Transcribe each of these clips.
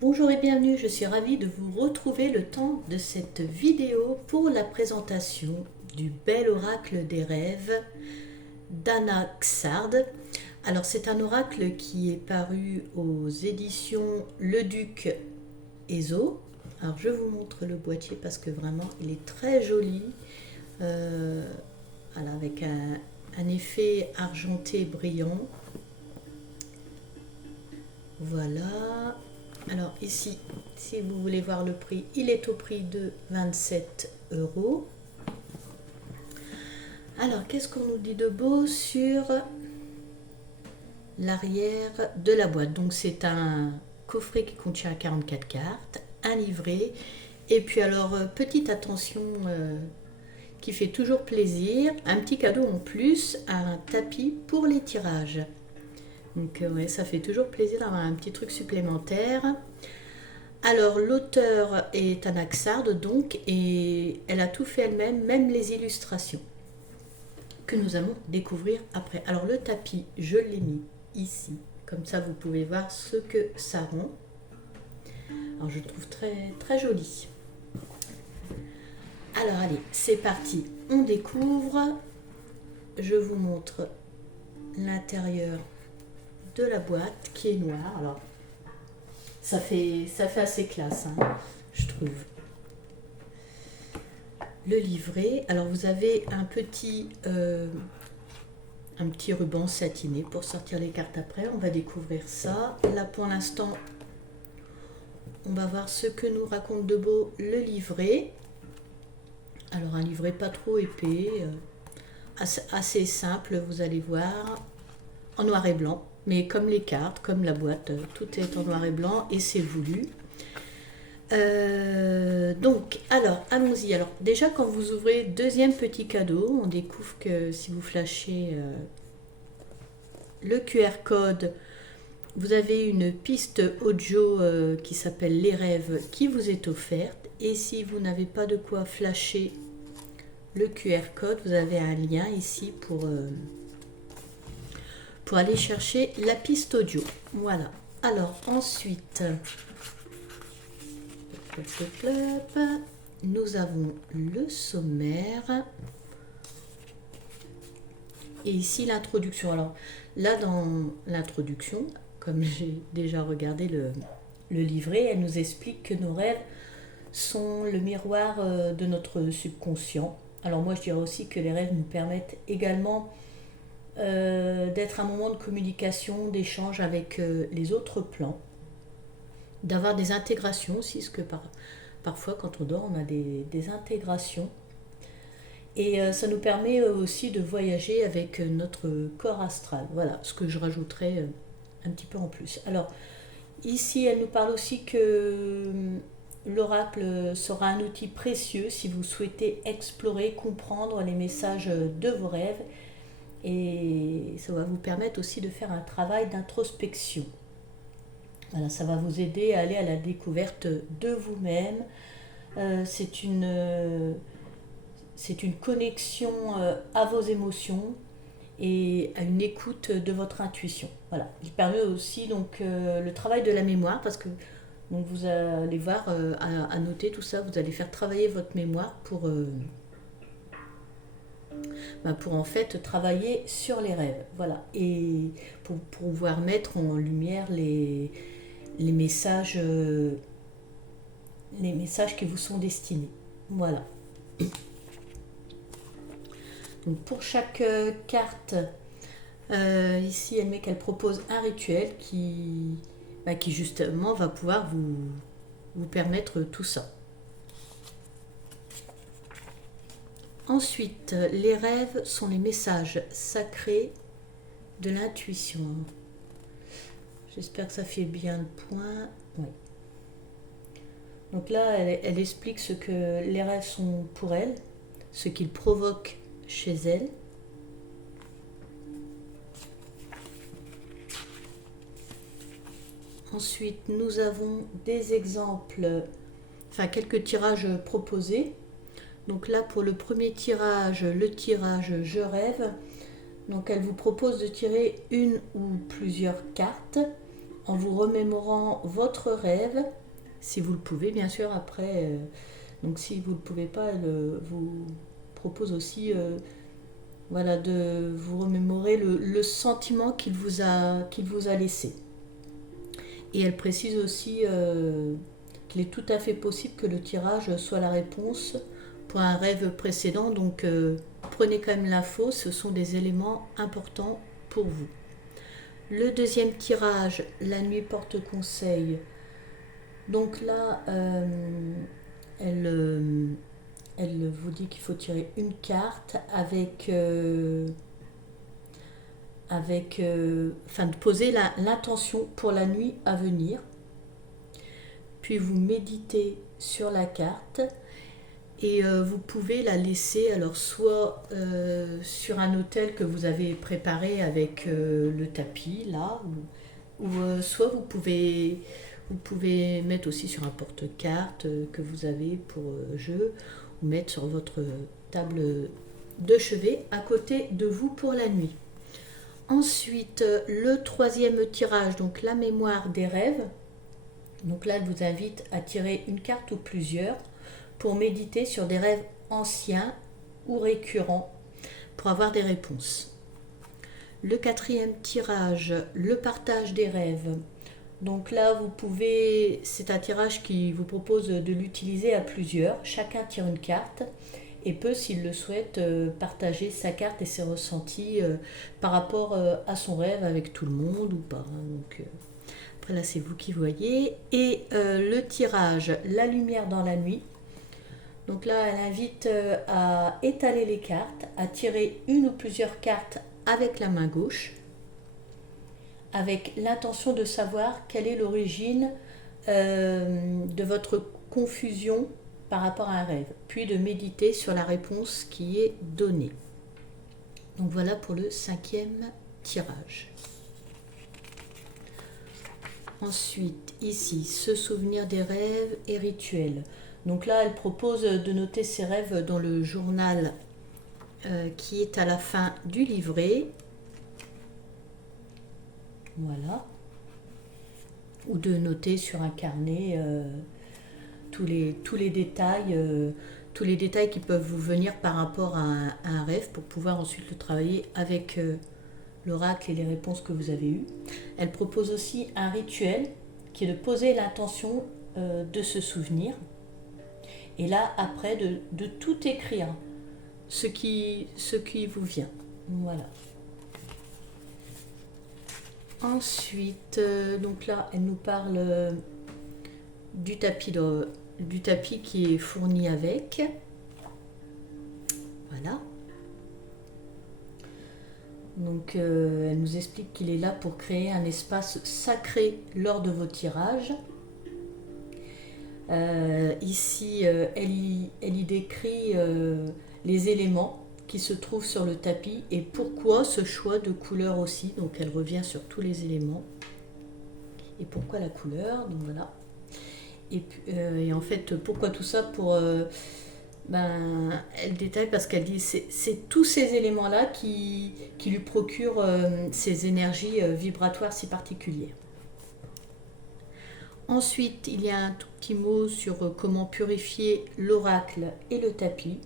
Bonjour et bienvenue, je suis ravie de vous retrouver le temps de cette vidéo pour la présentation du bel oracle des rêves d'Anaxard. Alors c'est un oracle qui est paru aux éditions Le Duc Ezo. Alors je vous montre le boîtier parce que vraiment il est très joli, voilà, avec un effet argenté brillant. Voilà. Alors ici, si vous voulez voir le prix, il est au prix de 27 euros. Alors, qu'est-ce qu'on nous dit de beau sur l'arrière de la boîte? Donc, c'est un coffret qui contient 44 cartes, un livret, et puis alors, petite attention qui fait toujours plaisir, un petit cadeau en plus, un tapis pour les tirages. Donc ouais, ça fait toujours plaisir d'avoir un petit truc supplémentaire. Alors l'auteur est Anaxard donc, et elle a tout fait elle-même, même les illustrations que nous allons découvrir après. Alors le tapis, je l'ai mis ici, comme ça vous pouvez voir ce que ça rend. Alors je le trouve très très joli. Alors allez, c'est parti, on découvre. Je vous montre l'intérieur de la boîte qui est noire. Alors ça fait assez classe, hein, je trouve. Le livret, alors vous avez un petit ruban satiné pour sortir les cartes après. On va découvrir ça. Là pour l'instant, on va voir ce que nous raconte de beau le livret. Alors un livret pas trop épais, assez simple, vous allez voir, en noir et blanc. Mais comme les cartes, comme la boîte, tout est en noir et blanc et c'est voulu. Donc, alors, allons-y. Alors, déjà, quand vous ouvrez deuxième petit cadeau, on découvre que si vous flashez le QR code, vous avez une piste audio qui s'appelle Les Rêves qui vous est offerte. Et si vous n'avez pas de quoi flasher le QR code, vous avez un lien ici pour aller chercher la piste audio. Voilà. Alors ensuite, nous avons le sommaire. Et ici l'introduction. Alors là dans l'introduction, comme j'ai déjà regardé le livret, elle nous explique que nos rêves sont le miroir de notre subconscient. Alors moi je dirais aussi que les rêves nous permettent également d'être un moment de communication, d'échange avec les autres plans, d'avoir des intégrations aussi, parce que parfois quand on dort on a des intégrations, et ça nous permet aussi de voyager avec notre corps astral. Voilà ce que je rajouterais un petit peu en plus. Alors ici elle nous parle aussi que l'oracle sera un outil précieux si vous souhaitez explorer, comprendre les messages de vos rêves, et ça va vous permettre aussi de faire un travail d'introspection. Voilà, ça va vous aider à aller à la découverte de vous-même. C'est une connexion à vos émotions et à une écoute de votre intuition. Voilà, il permet aussi donc le travail de la mémoire, parce que donc vous allez voir à noter tout ça, vous allez faire travailler votre mémoire pour en fait travailler sur les rêves, voilà, et pour pouvoir mettre en lumière les messages qui vous sont destinés. Voilà. Donc pour chaque carte, ici elle met qu'elle propose un rituel qui justement va pouvoir vous permettre tout ça. Ensuite, les rêves sont les messages sacrés de l'intuition. J'espère que ça fait bien le point. Oui. Donc là, elle explique ce que les rêves sont pour elle, ce qu'ils provoquent chez elle. Ensuite, nous avons des exemples, quelques tirages proposés. Donc là, pour le premier tirage, le tirage Je rêve, donc elle vous propose de tirer une ou plusieurs cartes en vous remémorant votre rêve, si vous le pouvez bien sûr après. Donc si vous ne le pouvez pas, elle vous propose aussi voilà, de vous remémorer le sentiment qu'il vous a laissé. Et elle précise aussi qu'il est tout à fait possible que le tirage soit la réponse pour un rêve précédent. Donc prenez quand même l'info, ce sont des éléments importants pour vous. Le deuxième tirage, la nuit porte conseil. Donc là, elle vous dit qu'il faut tirer une carte enfin de poser l'intention pour la nuit à venir. Puis vous méditez sur la carte et vous pouvez la laisser alors soit sur un autel que vous avez préparé avec le tapis là, ou soit vous pouvez mettre aussi sur un porte-carte que vous avez pour jeu, ou mettre sur votre table de chevet à côté de vous pour la nuit. Ensuite, le troisième tirage, donc la mémoire des rêves. Donc là, elle vous invite à tirer une carte ou plusieurs pour méditer sur des rêves anciens ou récurrents pour avoir des réponses. Le quatrième tirage, le partage des rêves. Donc là, c'est un tirage qui vous propose de l'utiliser à plusieurs. Chacun tire une carte et peut, s'il le souhaite, partager sa carte et ses ressentis par rapport à son rêve avec tout le monde ou pas. Donc, après là, c'est vous qui voyez. Et le tirage, la lumière dans la nuit. Donc là, elle invite à étaler les cartes, à tirer une ou plusieurs cartes avec la main gauche, avec l'intention de savoir quelle est l'origine de votre confusion par rapport à un rêve, puis de méditer sur la réponse qui est donnée. Donc voilà pour le cinquième tirage. Ensuite, ici, se souvenir des rêves et rituels. Donc là, elle propose de noter ses rêves dans le journal qui est à la fin du livret. Voilà. Ou de noter sur un carnet tous les détails qui peuvent vous venir par rapport à un rêve pour pouvoir ensuite le travailler avec l'oracle et les réponses que vous avez eues. Elle propose aussi un rituel qui est de poser l'intention de se souvenir. Et là, après, de tout écrire, ce qui vous vient. Voilà. Ensuite, donc là, elle nous parle du tapis qui est fourni avec. Voilà. Donc, elle nous explique qu'il est là pour créer un espace sacré lors de vos tirages. Ici, elle y décrit les éléments qui se trouvent sur le tapis et pourquoi ce choix de couleur aussi. Donc elle revient sur tous les éléments et pourquoi la couleur. Donc voilà. Et en fait, pourquoi tout ça elle détaille parce qu'elle dit c'est tous ces éléments-là qui lui procurent ces énergies vibratoires si particulières. Ensuite, il y a un tout petit mot sur comment purifier l'oracle et le tapis.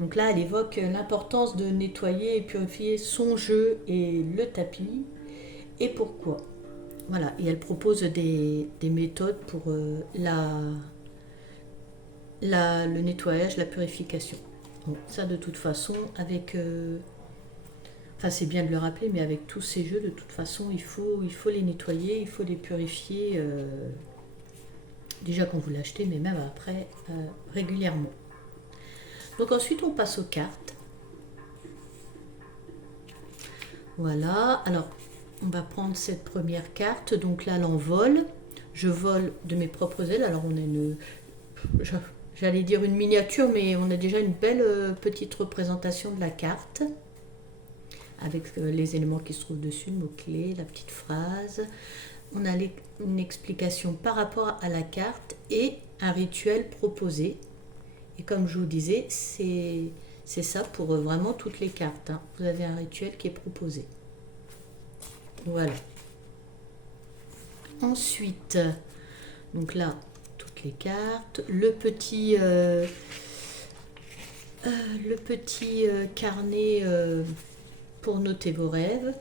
Donc là, elle évoque l'importance de nettoyer et purifier son jeu et le tapis. Et pourquoi. Voilà, et elle propose des méthodes pour le nettoyage, la purification. Bon, ça de toute façon, avec... Enfin, c'est bien de le rappeler, mais avec tous ces jeux, de toute façon, il faut les nettoyer, il faut les purifier... déjà quand vous l'achetez, mais même après, régulièrement. Donc ensuite, on passe aux cartes. Voilà, alors on va prendre cette première carte. Donc là, l'envol. Je vole de mes propres ailes. Alors on a j'allais dire une miniature, mais on a déjà une belle petite représentation de la carte. Avec les éléments qui se trouvent dessus, le mot-clé, la petite phrase. On a une explication par rapport à la carte et un rituel proposé. Et comme je vous disais, c'est ça pour vraiment toutes les cartes. Hein. Vous avez un rituel qui est proposé. Voilà. Ensuite, donc là, toutes les cartes. Le petit carnet pour noter vos rêves,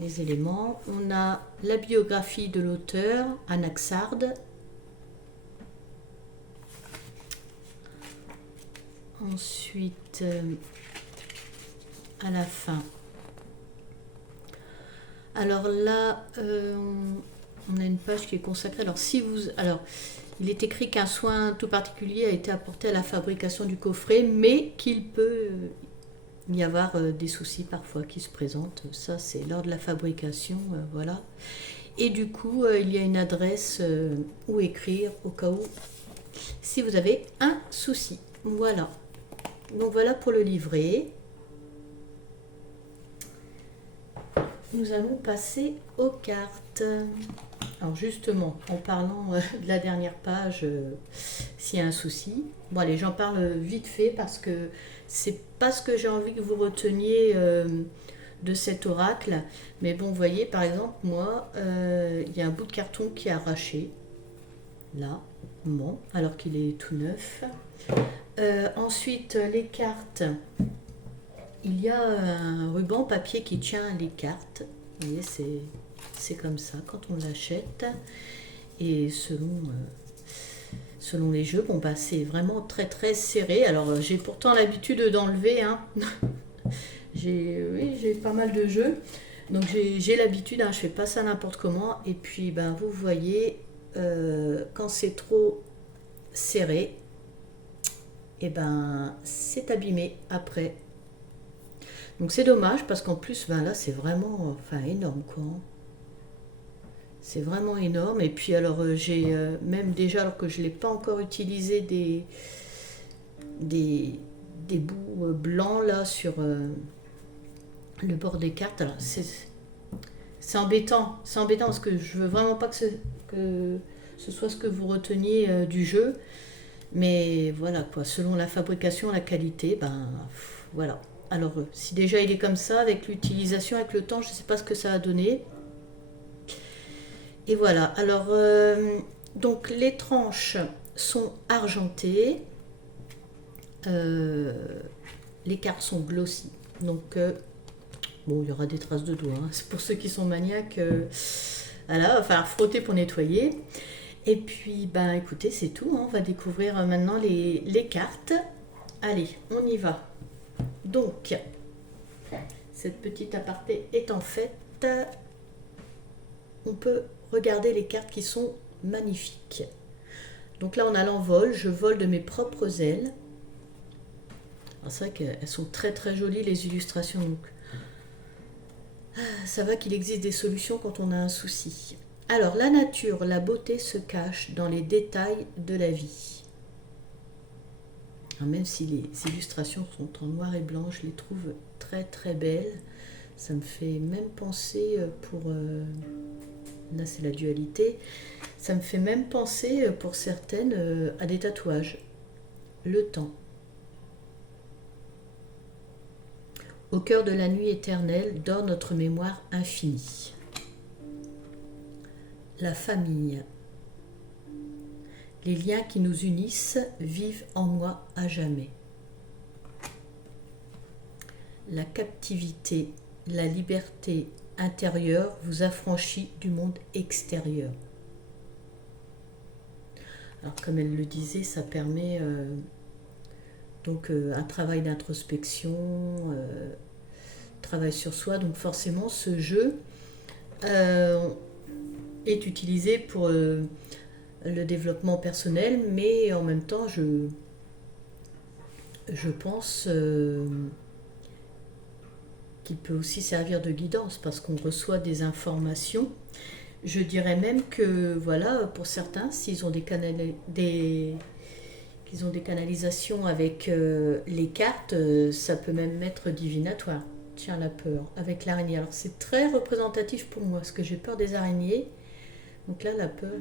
les éléments. On a la biographie de l'auteur, Anaxard. Ensuite, à la fin. Alors là, on a une page qui est consacrée. Alors, il est écrit qu'un soin tout particulier a été apporté à la fabrication du coffret, mais qu'il peut y avoir des soucis parfois qui se présentent. Ça, c'est lors de la fabrication, voilà. Et du coup, il y a une adresse où écrire au cas où, si vous avez un souci. Voilà. Donc voilà pour le livret. Nous allons passer aux cartes. Alors justement, en parlant de la dernière page, s'il y a un souci. Bon allez, j'en parle vite fait parce que c'est pas ce que j'ai envie que vous reteniez de cet oracle. Mais bon, vous voyez, par exemple, moi, il y a un bout de carton qui est arraché. Là, bon, alors qu'il est tout neuf. Ensuite, les cartes. Il y a un ruban papier qui tient les cartes. Vous voyez, c'est comme ça quand on l'achète. Et selon les jeux, bon bah c'est vraiment très très serré. Alors j'ai pourtant l'habitude d'enlever. Hein. J'ai pas mal de jeux. Donc j'ai l'habitude, hein, je fais pas ça n'importe comment. Et puis ben, vous voyez, quand c'est trop serré, et ben c'est abîmé après. Donc c'est dommage parce qu'en plus ben là c'est vraiment énorme quoi. C'est vraiment énorme. Et puis alors j'ai même déjà, alors que je ne l'ai pas encore utilisé, des bouts blancs là sur le bord des cartes. Alors c'est embêtant. C'est embêtant parce que je veux vraiment pas que ce soit ce que vous reteniez du jeu. Mais voilà quoi, selon la fabrication, la qualité, ben voilà. Alors, si déjà il est comme ça, avec l'utilisation, avec le temps, je ne sais pas ce que ça a donné. Et voilà. Alors, donc les tranches sont argentées. Les cartes sont glossy. Donc, bon, il y aura des traces de doigts. Hein. C'est pour ceux qui sont maniaques. Voilà, il va falloir frotter pour nettoyer. Et puis, ben écoutez, c'est tout. Hein. On va découvrir maintenant les cartes. Allez, on y va. Donc, cette petite aparté étant faite, on peut regarder les cartes qui sont magnifiques. Donc là, on a l'envol. Je vole de mes propres ailes. C'est vrai qu'elles sont très très jolies, les illustrations. Donc, ça va qu'il existe des solutions quand on a un souci. Alors, la nature, la beauté se cache dans les détails de la vie. Alors, même si les illustrations sont en noir et blanc, je les trouve très très belles. Ça me fait même penser là c'est la dualité, ça me fait même penser pour certaines à des tatouages. Le temps. Au cœur de la nuit éternelle dort notre mémoire infinie. La famille. Les liens qui nous unissent vivent en moi à jamais. La captivité, la liberté intérieure vous affranchit du monde extérieur. Alors comme elle le disait, ça permet donc un travail d'introspection, travail sur soi. Donc forcément ce jeu est utilisé pour le développement personnel, mais en même temps je pense qu'il peut aussi servir de guidance parce qu'on reçoit des informations. Je dirais même que voilà, pour certains, s'ils ont des canalisations avec les cartes, ça peut même être divinatoire. Tiens, la peur avec l'araignée. Alors c'est très représentatif pour moi parce que j'ai peur des araignées. Donc là, la peur,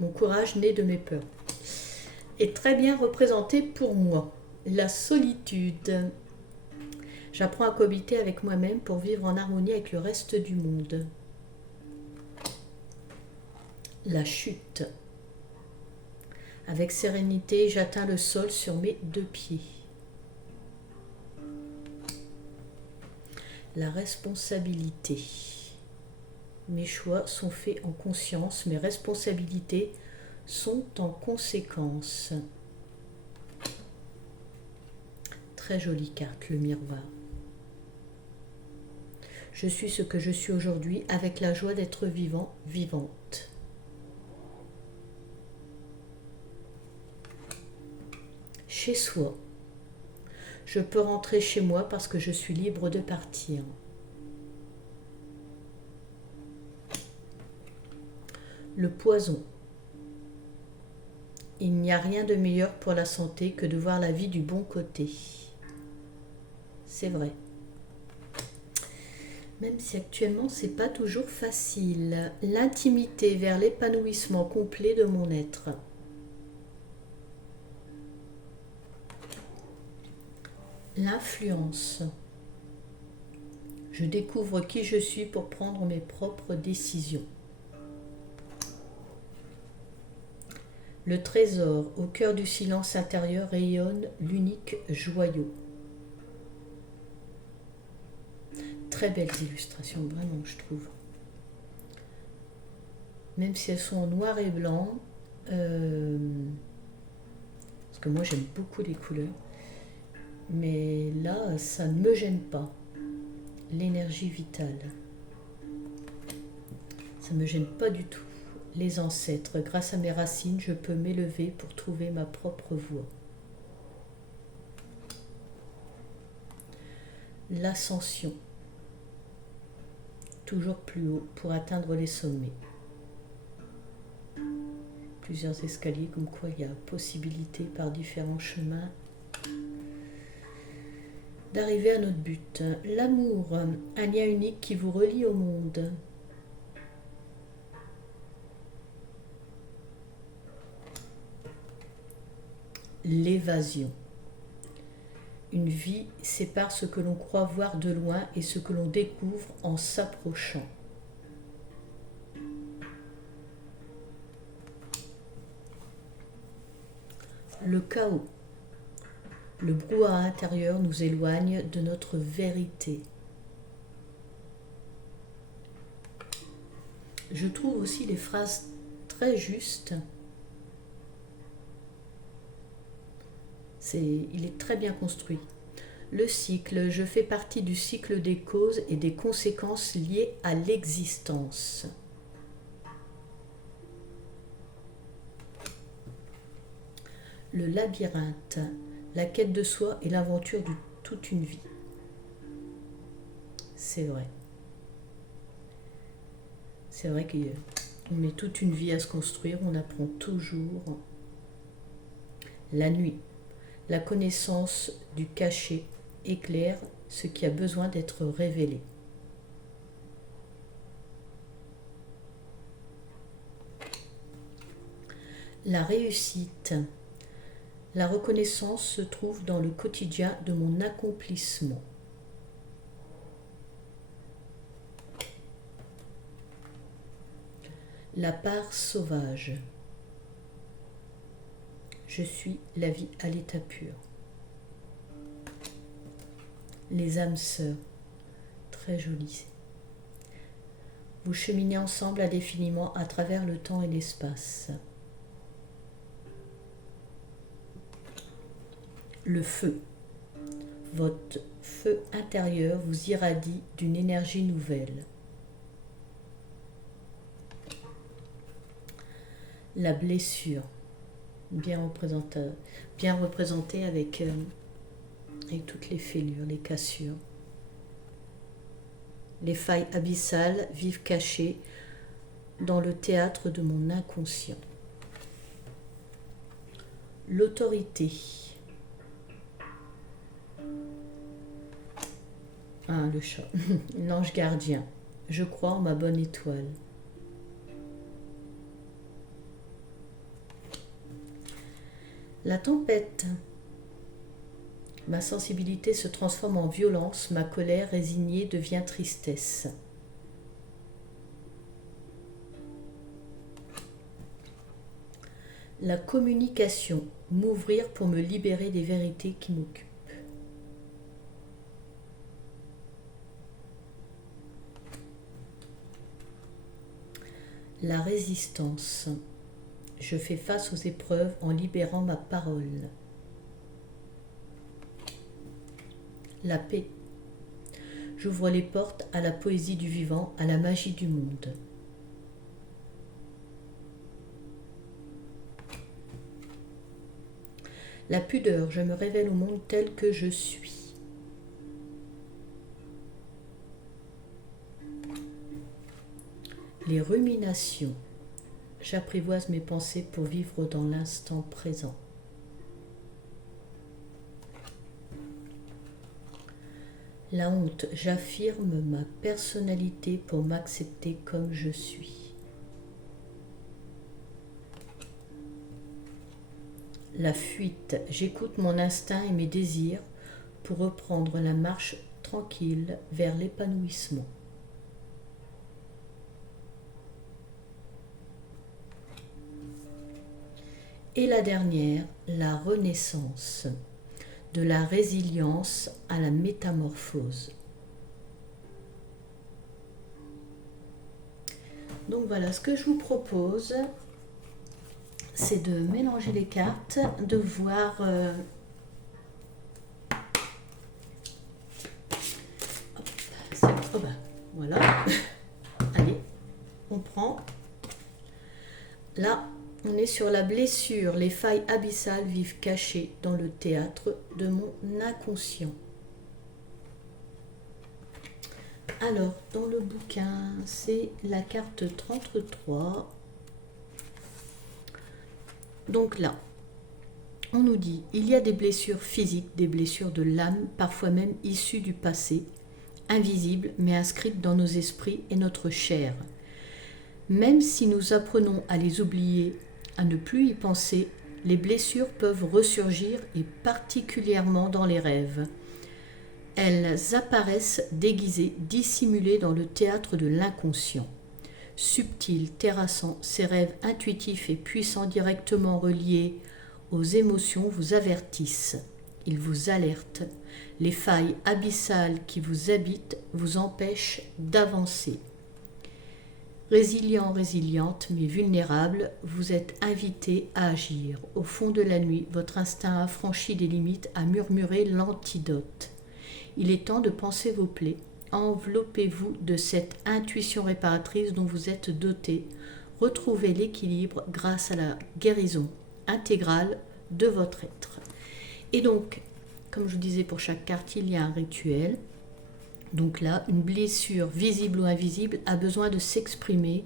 mon courage naît de mes peurs. Est très bien représenté pour moi. La solitude. J'apprends à cohabiter avec moi-même pour vivre en harmonie avec le reste du monde. La chute. Avec sérénité, j'atteins le sol sur mes 2 pieds. La responsabilité. Mes choix sont faits en conscience, mes responsabilités sont en conséquence. Très jolie carte, le miroir. Je suis ce que je suis aujourd'hui avec la joie d'être vivant, vivante. Chez soi. Je peux rentrer chez moi parce que je suis libre de partir. Le poison. Il n'y a rien de meilleur pour la santé que de voir la vie du bon côté. C'est vrai. Même si actuellement c'est pas toujours facile. L'intimité vers l'épanouissement complet de mon être. L'influence. Je découvre qui je suis pour prendre mes propres décisions. Le trésor, au cœur du silence intérieur, rayonne l'unique joyau. Très belles illustrations, vraiment, je trouve. Même si elles sont en noir et blanc, parce que moi j'aime beaucoup les couleurs, mais là, ça ne me gêne pas. L'énergie vitale. Ça ne me gêne pas du tout. Les ancêtres, grâce à mes racines, je peux m'élever pour trouver ma propre voie. L'ascension. Toujours plus haut pour atteindre les sommets. Plusieurs escaliers, comme quoi il y a possibilité par différents chemins d'arriver à notre but. L'amour, un lien unique qui vous relie au monde. L'évasion. Une vie sépare ce que l'on croit voir de loin et ce que l'on découvre en s'approchant. Le chaos. Le brouhaha intérieur nous éloigne de notre vérité. Je trouve aussi les phrases très justes. Il est très bien construit. Le cycle, je fais partie du cycle des causes et des conséquences liées à l'existence. Le labyrinthe, la quête de soi et l'aventure de toute une vie. C'est vrai. C'est vrai qu'on met toute une vie à se construire, on apprend toujours. La nuit. La connaissance du caché éclaire ce qui a besoin d'être révélé. La réussite. La reconnaissance se trouve dans le quotidien de mon accomplissement. La part sauvage. Je suis la vie à l'état pur. Les âmes sœurs, très jolies. Vous cheminez ensemble indéfiniment à travers le temps et l'espace. Le feu. Votre feu intérieur vous irradie d'une énergie nouvelle. La blessure. Bien représentée avec toutes les fêlures, les cassures. Les failles abyssales vivent cachées dans le théâtre de mon inconscient. L'autorité. Ah, le chat. L'ange gardien. Je crois en ma bonne étoile. La tempête. Ma sensibilité se transforme en violence, ma colère résignée devient tristesse. La communication, m'ouvrir pour me libérer des vérités qui m'occupent. La résistance, je fais face aux épreuves en libérant ma parole. La paix, j'ouvre les portes à la poésie du vivant, à la magie du monde. La pudeur, je me révèle au monde tel que je suis. Les ruminations, j'apprivoise mes pensées pour vivre dans l'instant présent. La honte, j'affirme ma personnalité pour m'accepter comme je suis. La fuite, j'écoute mon instinct et mes désirs pour reprendre la marche tranquille vers l'épanouissement. Et la dernière, la renaissance, de la résilience à la métamorphose. Donc voilà, ce que je vous propose, c'est de mélanger les cartes, de voir voilà. Allez, on prend. Là, on est sur la blessure. Les failles abyssales vivent cachées dans le théâtre de mon inconscient. Alors, dans le bouquin, c'est la carte 33. Donc là, on nous dit, il y a des blessures physiques, des blessures de l'âme, parfois même issues du passé, invisibles mais inscrites dans nos esprits et notre chair. Même si nous apprenons à les oublier, à ne plus y penser, les blessures peuvent ressurgir et particulièrement dans les rêves. Elles apparaissent déguisées, dissimulées dans le théâtre de l'inconscient. Subtils, terrassants, ces rêves intuitifs et puissants directement reliés aux émotions vous avertissent. Ils vous alertent. Les failles abyssales qui vous habitent vous empêchent d'avancer. Résilient, résiliente, mais vulnérable, vous êtes invité à agir. Au fond de la nuit, votre instinct a franchi des limites, à murmurer l'antidote. Il est temps de panser vos plaies. Enveloppez-vous de cette intuition réparatrice dont vous êtes doté. Retrouvez l'équilibre grâce à la guérison intégrale de votre être. Et donc, comme je vous disais, pour chaque carte, il y a un rituel. Donc là, une blessure visible ou invisible a besoin de s'exprimer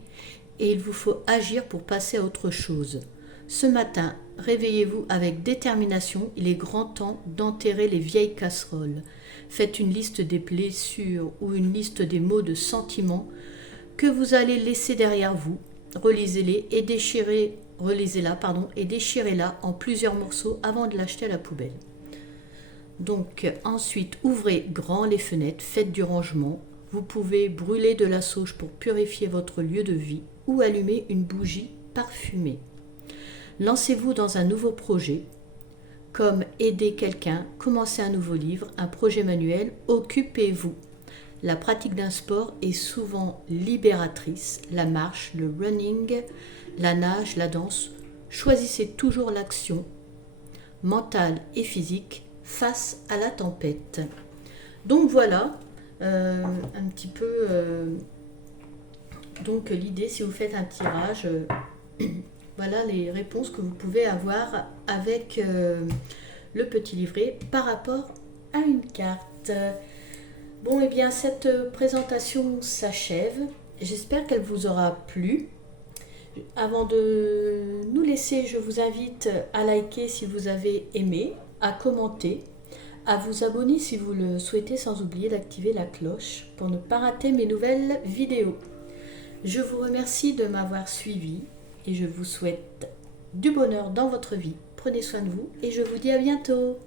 et il vous faut agir pour passer à autre chose. Ce matin, réveillez-vous avec détermination. Il est grand temps d'enterrer les vieilles casseroles. Faites une liste des blessures ou une liste des mots de sentiments que vous allez laisser derrière vous. Relisez-les et déchirez-la en plusieurs morceaux avant de l'acheter à la poubelle. Donc ensuite, ouvrez grand les fenêtres, faites du rangement. Vous pouvez brûler de la sauge pour purifier votre lieu de vie ou allumer une bougie parfumée. Lancez-vous dans un nouveau projet, comme aider quelqu'un, commencer un nouveau livre, un projet manuel, occupez-vous. La pratique d'un sport est souvent libératrice, la marche, le running, la nage, la danse. Choisissez toujours l'action mentale et physique face à la tempête. Donc voilà, un petit peu, donc l'idée, si vous faites un tirage, voilà les réponses que vous pouvez avoir avec le petit livret par rapport à une carte. Bon, et bien cette présentation s'achève. J'espère qu'elle vous aura plu. Avant de nous laisser, je vous invite à liker si vous avez aimé, à commenter, à vous abonner si vous le souhaitez, sans oublier d'activer la cloche pour ne pas rater mes nouvelles vidéos. Je vous remercie de m'avoir suivi et je vous souhaite du bonheur dans votre vie. Prenez soin de vous et je vous dis à bientôt.